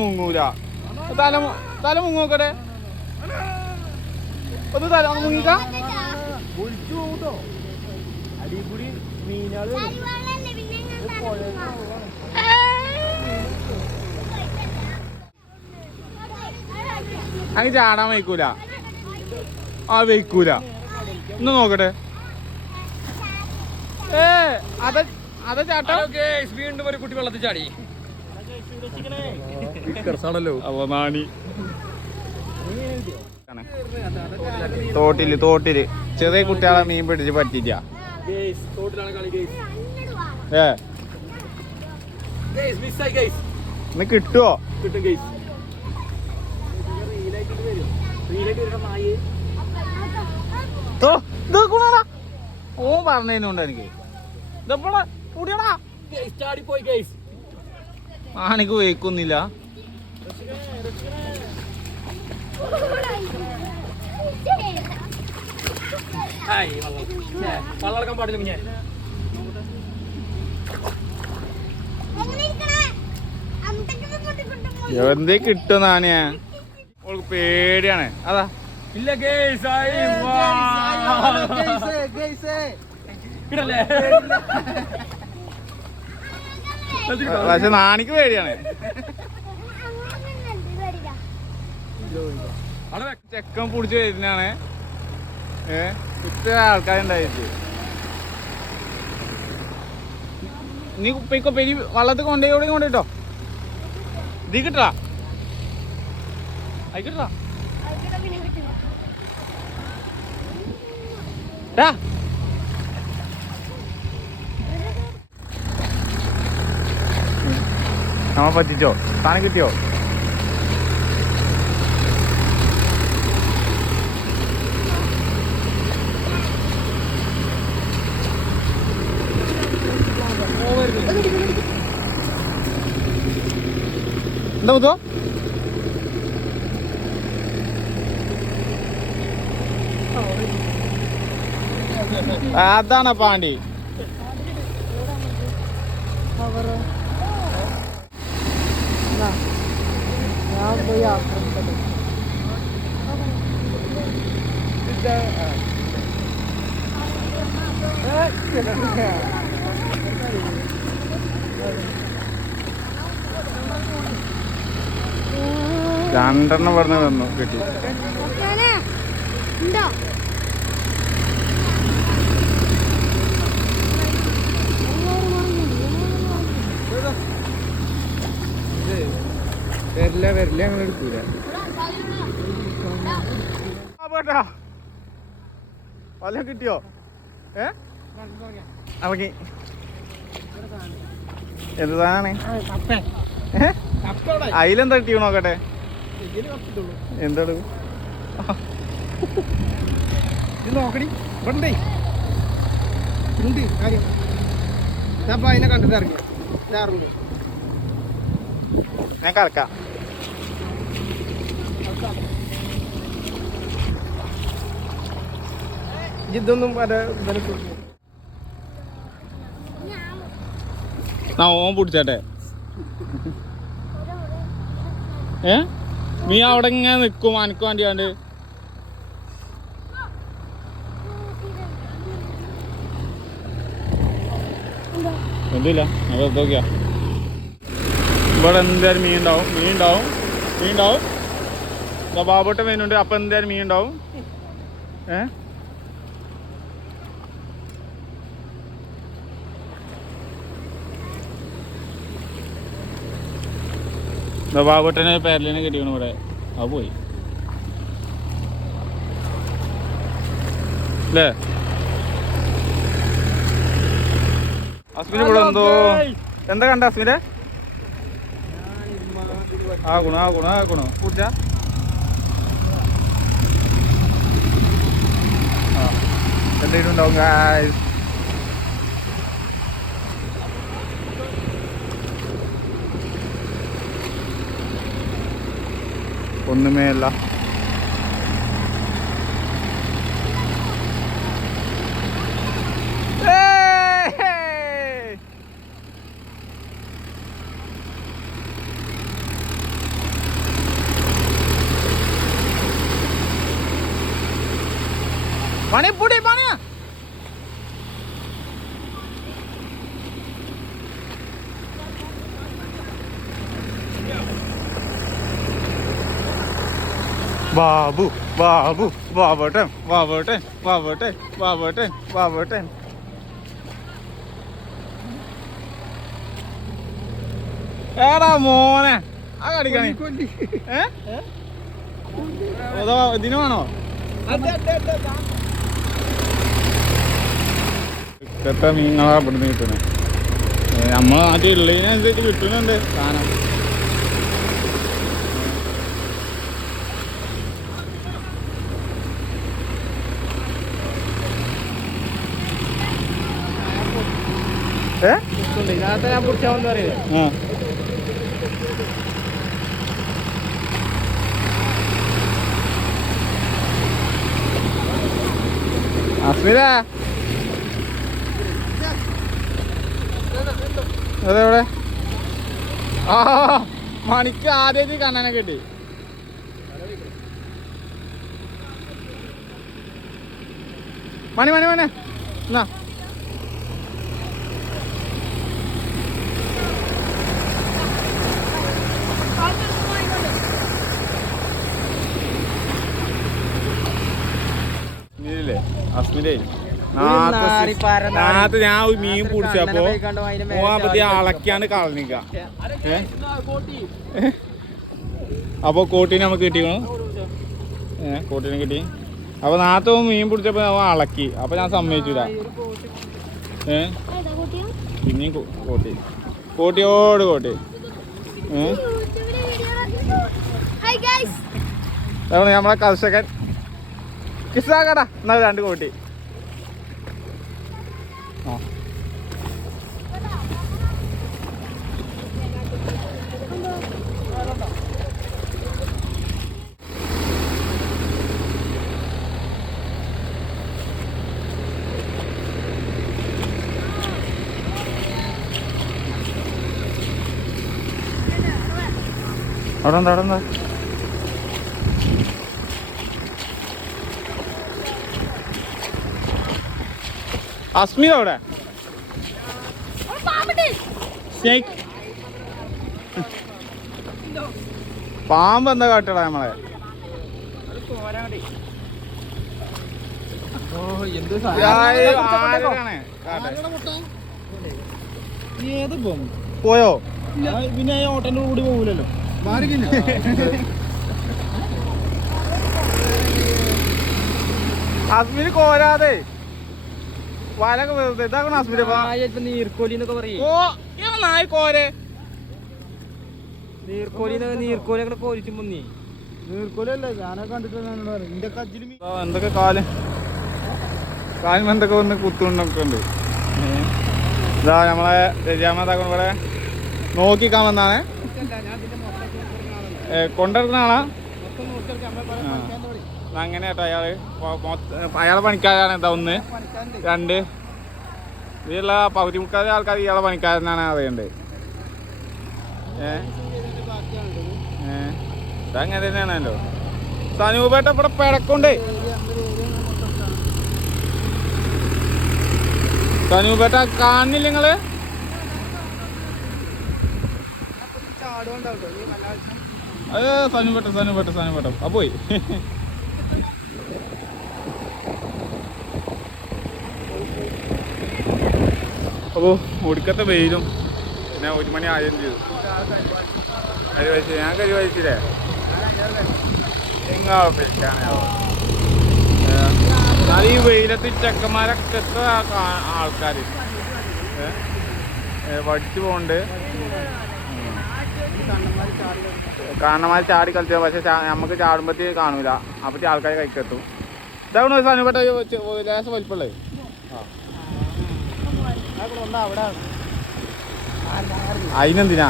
മുങ്ങൂല. തല തല മുങ്ങോക്കട്ടെ. ഒന്ന് തല മുങ്ങിക്ക. അങ്ങ് ചാടാൻ വയ്ക്കൂല. ആ വയ്ക്കൂല. ഒന്ന് നോക്കട്ടെ. അതാ ചാട്ടം. വീണ്ടും ഒരു കുട്ടി വെള്ളത്തിൽ ചാടി. തോട്ടില് ചെറിയ കുട്ടികളെ മീൻ പിടിച്ച് പറ്റില്ല. ഇന്ന് കിട്ടുവോ? ഓ പറഞ്ഞതിനുണ്ട് എനിക്ക്. ആണിക്ക് വയ്ക്കൊന്നില്ല. വള്ളക്കാൻ പാടില്ല. ഞാൻ എന്തേ കിട്ടുന്നാണ് ഓൾക്ക് പേടിയാണ്. അതാ ഇല്ല പക്ഷെ നാണിക്ക് പേടിയാണ്. ചെക്കൻ പിടിച്ച് വരുന്നാണ്. ഇത്ര ആൾക്കാരുണ്ടായിട്ട് നീ ഇപ്പൊ പെരി വള്ളത്തിൽ കൊണ്ടോട്ടോ. ഇതീ കിട്ടാ ആയിക്കിട്ടാ. നമ്മ പറ്റിച്ചോ? സാധനം കിട്ടിയോ? എന്താ മുത്തോ? അതാണ് പാണ്ടി. രണ്ടെണ്ണം പറഞ്ഞ് തന്നു കിട്ടി. വരില്ല അങ്ങനെ എടുക്കൂല. വല്ലതും കിട്ടിയോ? അവക്ക് എന്ത് സാധനാണ്? അതിലെന്താ കിട്ടിയോ നോക്കട്ടെ. എന്താണ് നോക്കടി ഇവിടേ ഉണ്ട് കാര്യം. ഞാൻ അതിനെ കണ്ടിട്ട് ഇറങ്ങി ഞാൻ കറക്കാം. ഇതൊന്നും ഓൻ പിടിച്ചട്ടെ. നീ അവിടെ ഇങ്ങനെ നിക്കും അനക്ക് വേണ്ടിയാണ്ട്. ഒന്നുമില്ല, ഞാൻ നോക്കിയാ ഇവിടെ എന്തായാലും മീൻ ഉണ്ടാവും. ബാബോട്ട മീനുണ്ട്. അപ്പൊ എന്തായാലും മീൻ ഉണ്ടാവും. ബാബോട്ടനെ പേരലിനെ കിട്ടിയാണ് ഇവിടെ. അത് പോയി അല്ലേ? അസ്മിന് ഇവിടെ എന്തോ എന്താ കണ്ട അസ്മിനെ? ആകണോ പൂച്ച. എന്തെങ്കിലും ഉണ്ടാവും ഗായ്സ്. ഒന്നുമേ അല്ല. പണിപ്പൊടി പണിയാ ബാബു ബാബു ബാബോട്ടൻ ബാബോട്ടൻ ബാബോട്ടൻ ബാബോട്ടൻ ബാബോട്ടൻ ഏടാ മോനെ ആ കടിക്കണേ അതോ ഇതിനു വേണോ ഇക്കത്തെ മീനുകളാ ഇവിടുന്ന് കിട്ടുന്നത് നമ്മളെ നാട്ടിൽ ഉള്ളതിനനുസരിച്ച് കിട്ടുന്നുണ്ട് സാധനം ഞാൻ പിടിച്ചാന്ന് പറയുന്നത് അസ്മിര അതെവിടെ ആ മണിക്ക് ആദ്യമായിട്ട് കണ്ണനെ കിട്ടി മണി മണി മണി എന്നാ അസ്മിരേ നാളത്തെ ഞാൻ ഒരു മീൻ പിടിച്ചപ്പോ പറ്റി അളക്കാണ്ട് കളഞ്ഞിക്ക അപ്പൊ കോട്ടീനെ നമുക്ക് കിട്ടിക്കണു കോട്ടീനെ കിട്ടി അപ്പൊ നാളത്തെ മീൻ പിടിച്ചപ്പോ അവൻ അളക്കി അപ്പൊ ഞാൻ സമ്മതിച്ചില്ല പിന്നെയും കോട്ടി കോട്ടിയോട് കോട്ടി നമ്മളെ കർഷകൻ കിസാക്കടാ എന്നാ രണ്ട് കോട്ടി ആ അവിടെ എന്താ അവിടെ എന്താ അസ്മിത അവിടെ പാമ്പ് എന്താ കാട്ടടാ നമ്മളെ പോയോ പിന്നെ ഓട്ടന്റെ കൂടി പോകൂലല്ലോ അസ്മിന് കോരാതെ വലൊക്കെ വെറുതെ ഇതാക്കണം അസ്മിര നീർക്കോലി എന്നൊക്കെ പറയും നായി കോരെ നീർക്കോലി നീർക്കോലി അങ്ങനെ കോലിച്ചു മുന്നേ നീർക്കോലല്ല ഞാനൊക്കെ കണ്ടിട്ട് എന്തൊക്കെ കാലും എന്തൊക്കെ ഒന്ന് കുത്തുകൊണ്ടൊക്കെ ഉണ്ട് ഇതാ നമ്മളെ രജാമതാക്കൾ ഇവിടെ നോക്കിക്കാൻ വന്നാണ് കൊണ്ടിരുന്ന ആളാ അങ്ങനെ കേട്ടോ അയാളെ പണിക്കാരാണ് എന്താ ഒന്ന് രണ്ട് ഇതിലുള്ള പകുതി മുക്കാൽ ആൾക്കാർ ഇയാളെ പണിക്കാരനാണ് അറിയണ്ടത് ഇതങ്ങനെ തന്നെയാണല്ലോ സനൂപേട്ട ഇവിടെ പിടക്കുണ്ടേ സനൂപേട്ട കാണുന്നില്ല നിങ്ങള് അത് സനുപേട്ട ആ പോയി അപ്പോൾ ഒടുക്കത്തെ വെയിലും പിന്നെ 1 മണി ആയും ചെയ്തു കരിവഴിച്ച് ഞാൻ കരിവഴിച്ചില്ലേ എന്നാൽ ഈ വെയിലത്ത് ചെക്കന്മാരൊക്കെ എത്ര ആൾക്കാർ പഠിച്ചു പോണ്ട് കാണന്മാർ ചാടി കളിച്ച പക്ഷെ നമുക്ക് ചാടുമ്പോഴത്തേക്ക് കാണൂല അപ്പത്തി ആൾക്കാർ കൈക്കെത്തും ഇതാണ് ഒരു സാധനം പെട്ട ലേശം വലിപ്പുള്ളത് അതിനെന്തിനാ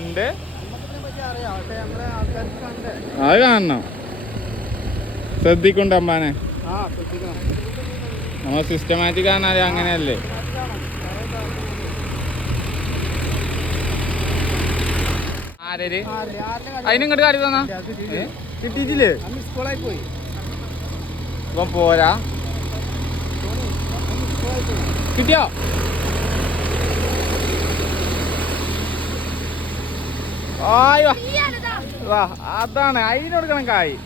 ഉണ്ട് അത് കാണണം ശ്രദ്ധിക്കുന്നുണ്ട് അമ്പാനെ. ആ ശ്രദ്ധിക്കണം. നമ്മൾ സിസ്റ്റമാറ്റിക് ആണാൽ അങ്ങനെയല്ലേ. ആരര് അതിനിങ്ങോട്ട് കാര്യം തന്നാ കിട്ടിയിട്ടില്ലേ? സ്കൂളായി പോയി. ഇപ്പം പോരാ. കിട്ടിയോ? ആയോ അതാണ് അതിനൊടുക്കണം കായ്.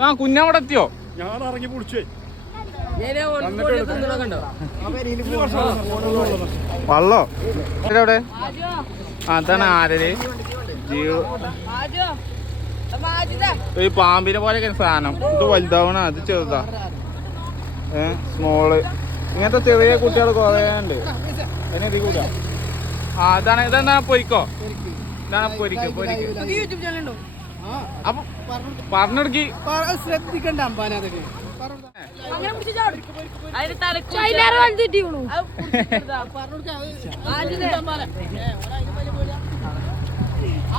ആ കുഞ്ഞവിടെ എത്തിയോ? ഞാൻ ഇറങ്ങി പിടിച്ചേ. വള്ളോ എവിടെ? അതാണ് ആരര് ജീവ ഈ പാമ്പിനെ പോലെയൊക്കെ സാധനം. ഇത് വലുതാവണ, അത് ചെറുതാ. സ്മോള്. ഇങ്ങനത്തെ ചെറിയ കുട്ടികൾ കുറേ ഉണ്ട്. അതിനെതി കൂടാ. ആ ഇതാണ്. ഇതെന്താ പൊരിക്കോ? ഇതാണ് പൊരിക്ക്. പൊരിക്ക് അപ്പൊ പറഞ്ഞെടുക്കി. ശ്രദ്ധിക്കണ്ട അമ്പാനെ. അതൊക്കെ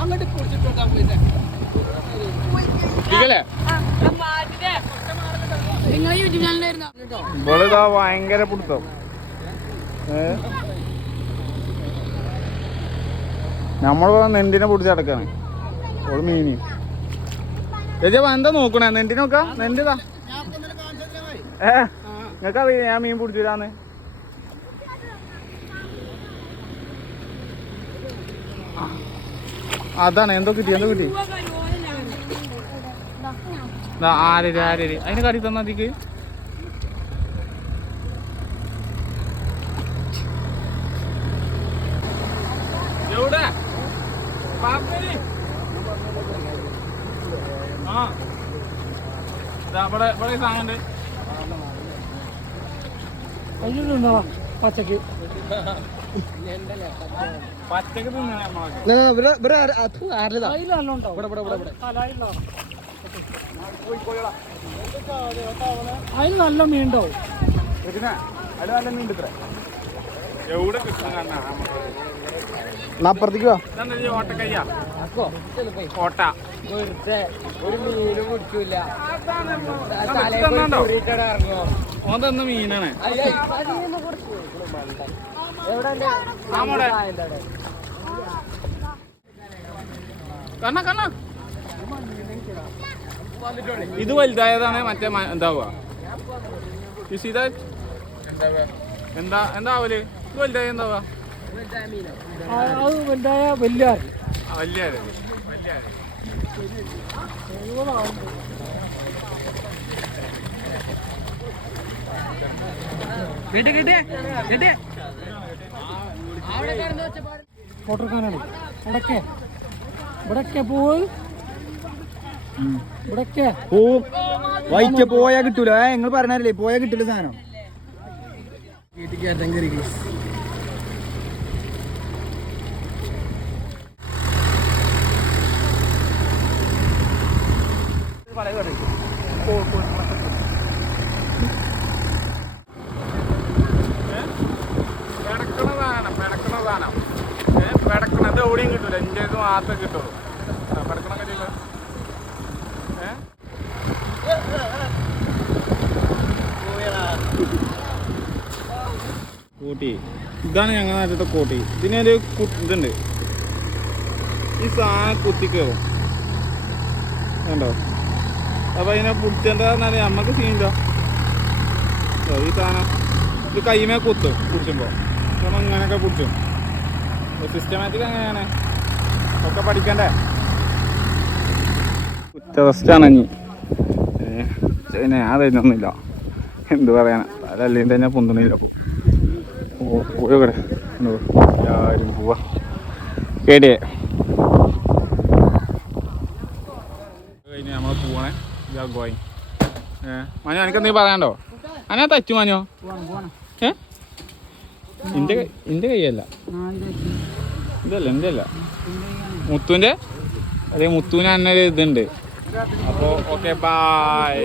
അങ്ങോട്ട് ഇവളിതാ ഭയങ്കര പിടുത്തം. നമ്മളിവിടെ നെന്റിനെ പിടിച്ച് കിടക്കാണ്. ഒരു മീന് ചേച്ചാ എന്താ നോക്കണേ? നെന്റിനെ നോക്കാ. നെന്റിതാ. നിങ്ങൾക്കറിയാം ഞാൻ മീൻ പിടിച്ചില്ലാന്ന്. അതാണ്. എന്തോ കിട്ടി. എന്തോ കിട്ടി. ആരര് ആരര് അതിന് കടി തന്നാ അതിക്ക്. എവിടെ? ആ ഇവിടെ ഇവിടെ സാധനം പച്ചക്ക് പച്ചക്ക് തിന്നണേ അതിന് നല്ല മീൻ ഉണ്ടാവും. അത് നല്ല മീൻ ഇത്ര എവിടെ കിട്ടുന്ന അപ്പുറത്തേക്ക് വാ. ഓട്ടക്കയ്യാ ഓട്ട. ഒരു മീനും പിടിക്കൂല. ഓൻ തന്ന മീനാണ്. കണ്ണ കണ്ണ ഇത് വലുതായതാണ്. മറ്റേ എന്താവുക എന്താ എന്താവല്? ഇത് വലുതായ എന്താവുക? വലിയ വലിയ ഫോട്ടോക്കാനാണ്. ഇവിടൊക്കെ പോവും. ഇവിടൊക്കെ പോവും. വൈറ്റ് പോയാ കിട്ടൂല. നിങ്ങൾ പറഞ്ഞല്ലേ പോയാ കിട്ടൂല സാധനം. പെടക്കണത് എവിടെയും കിട്ടൂല. എൻ്റെ ഇത് മാത്രമേ കിട്ടുള്ളൂ. പെടക്കണൊക്കെ ചെയ്യില്ല. കോട്ടി ഇതാണ് ഞങ്ങളുടെ നാട്ടിലത്തെ കോട്ടി. ഇതിനൊരു ഇതുണ്ട്. ഈ സാധനം കുത്തി കയറും കണ്ടോ. അപ്പൊ അതിനെ പിടിച്ചെന്താ പറഞ്ഞാൽ നമ്മക്ക് സീനില്ല. ഈ സാധനം ഇത് കൈമേ കുത്തും പിടിച്ചുമ്പോ. നമ്മൾ ഇങ്ങനെയൊക്കെ പിടിച്ചും. സിസ്റ്റമാറ്റിക് അങ്ങനെയാണ്. ഒക്കെ പഠിക്കണ്ടേ. കുറ്റവസ്ഥാണ് ഇനി. ഞാൻ തരുന്നൊന്നുമില്ല. എന്ത് പറയാനാ. അതല്ലെങ്കിൽ തന്നെ പൊന്തണില്ല. പോയോടെ ആരും പോവാ കേടിയേ കഴിഞ്ഞ് നമ്മൾ പോവാണേ. ഗോയിങ്. മനു എനിക്കെന്തെങ്കിലും പറയാണ്ടോ? അനാ തച്ചു മനോ? എൻ്റെ കൈയല്ല. ഇതല്ല എൻ്റെ അല്ല, മുത്തുവിൻ്റെ. അതേ മുത്തുവിന് തന്നെ ഇതുണ്ട്. അപ്പോൾ ഓക്കെ ബായ്.